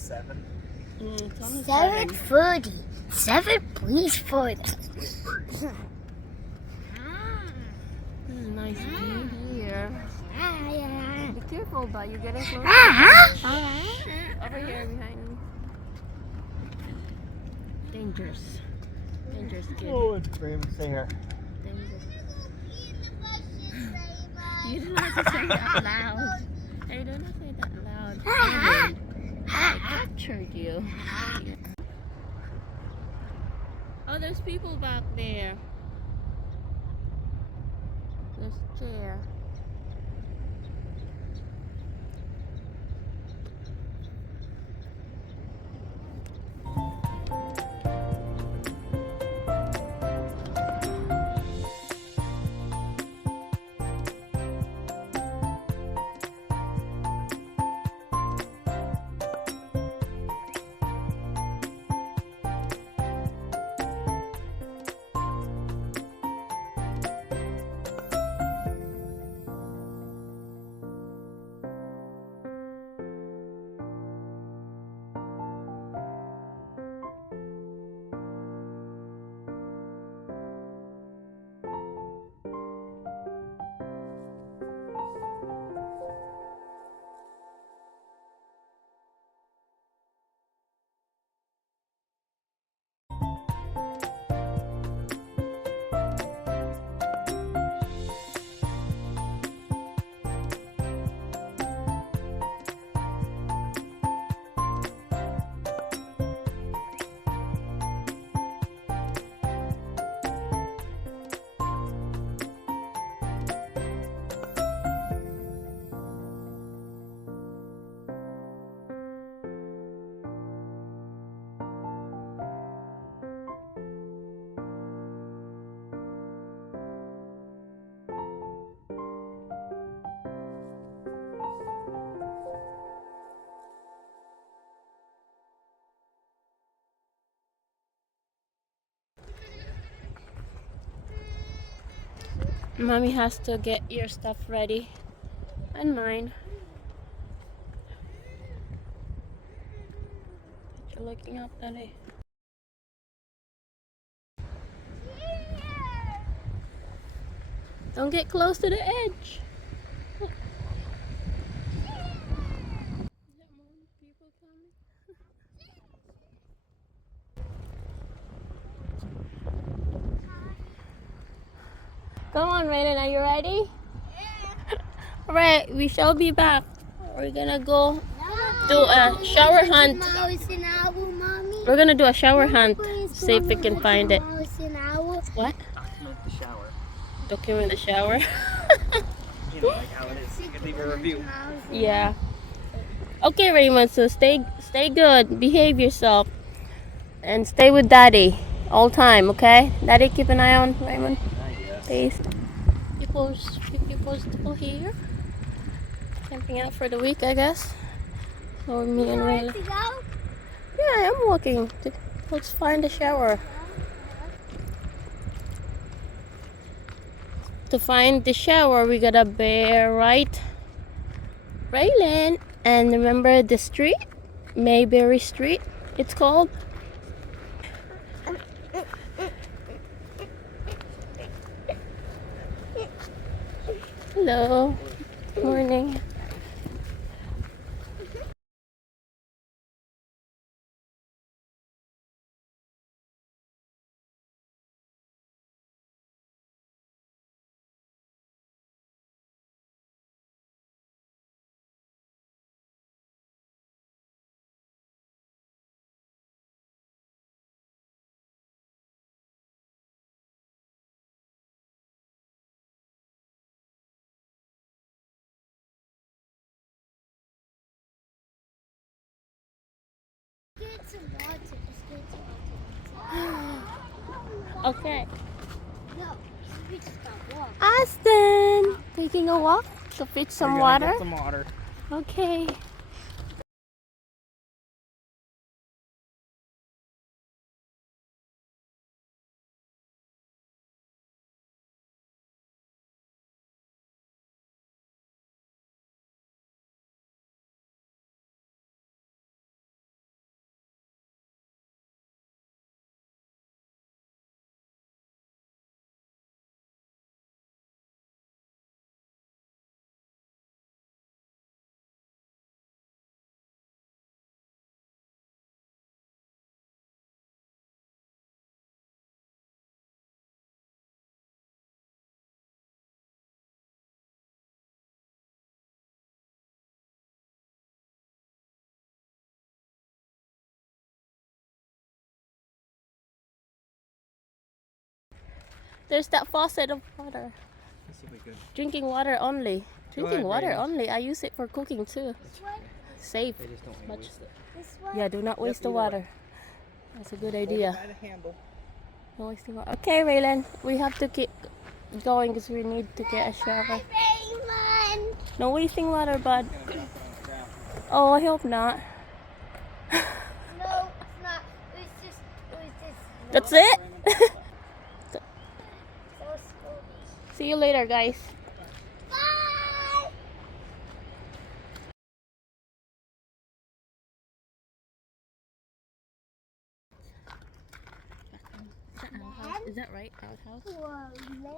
7. It's only 7:30. 7, please, 40. This is a nice view here. Be careful, but you're getting close. Over here behind me. Dangerous. Dangerous kid. Oh, it's Raymond, stay here. Dangerous. You do not have to say that loud. Hey, do not say that loud. Raymond, I captured you. Oh, there's people back there. There's a chair. Mommy has to get your stuff ready. And mine. You're looking up, Daddy. Don't get close to the edge. Come on, Raylan, are you ready? Yeah. Alright, we shall be back. We're gonna go do a shower hunt. We're gonna do a shower hunt. See if we can find it. What? Document the shower. Document the shower? You know, like how it is. You can leave a review. Yeah. Okay, Raymond, so stay good. Behave yourself. And stay with Daddy all time, okay? Daddy, keep an eye on Raymond. Please. People's still here. Camping out for the week, I guess. So me and Rayla. Yeah, I'm walking. Let's find a shower. To find the shower, we gotta bear right. Raylan, and remember the street, Mayberry Street. It's called. Hello. Morning. Okay. Austin, taking a walk to fetch some water. Get some water. Okay. There's that faucet of water. Let's see if we could. Drinking water only. Drinking ahead, water Brandon. only. I use it for cooking too. This way? Safe. They just don't want to Much. waste it. This way? Yeah, do not waste the either way. water. That's a good Hold it idea. by the handle. No wasting water. Okay, Raylan, we have to keep going because we need to get a shower. Bye, Raymond. No wasting water, bud. Gonna drop it on the ground. Oh, I hope not. No, it's not. It was just. That's it? So slowly. See you later, guys. Bye. Is that right? Outhouse? Whoa, man.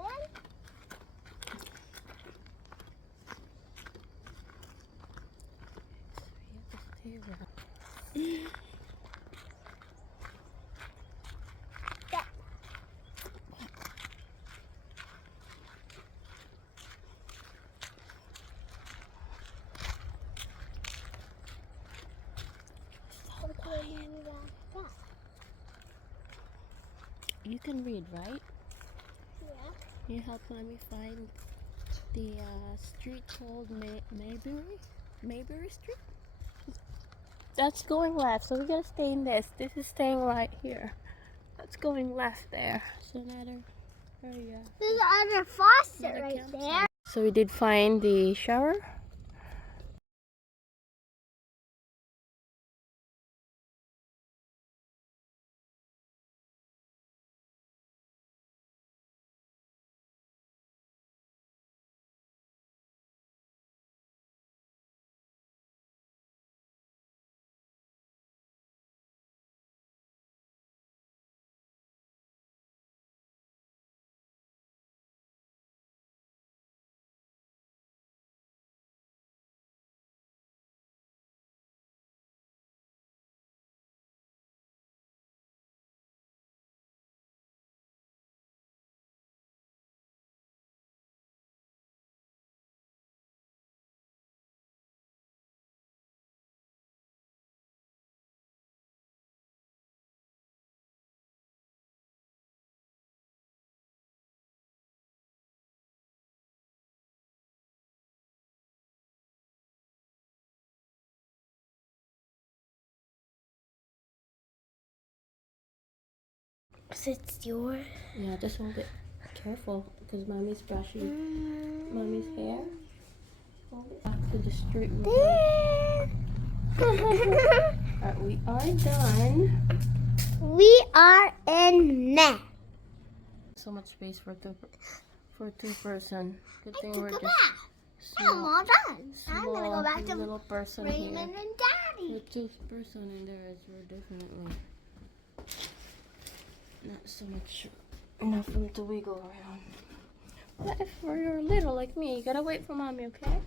You can read, right? Yeah. Can you help me find the street called Mayberry Street? That's going left, so we gotta stay in this. This is staying right here. That's going left there. So another area. There's another faucet Another right campsite. there. So we did find the shower. So it's yours. Yeah, just hold it careful because mommy's brushing mommy's hair. Hold it back to the street. Alright, we are done. We are in net. So much space for two person. Good thing I we're took a just bath. I'm small, all done. I'm gonna go small back to little person Raymond here. and Daddy. With two person in there, we're definitely not so much enough room to wiggle around. But if you're little like me, you gotta wait for mommy, okay?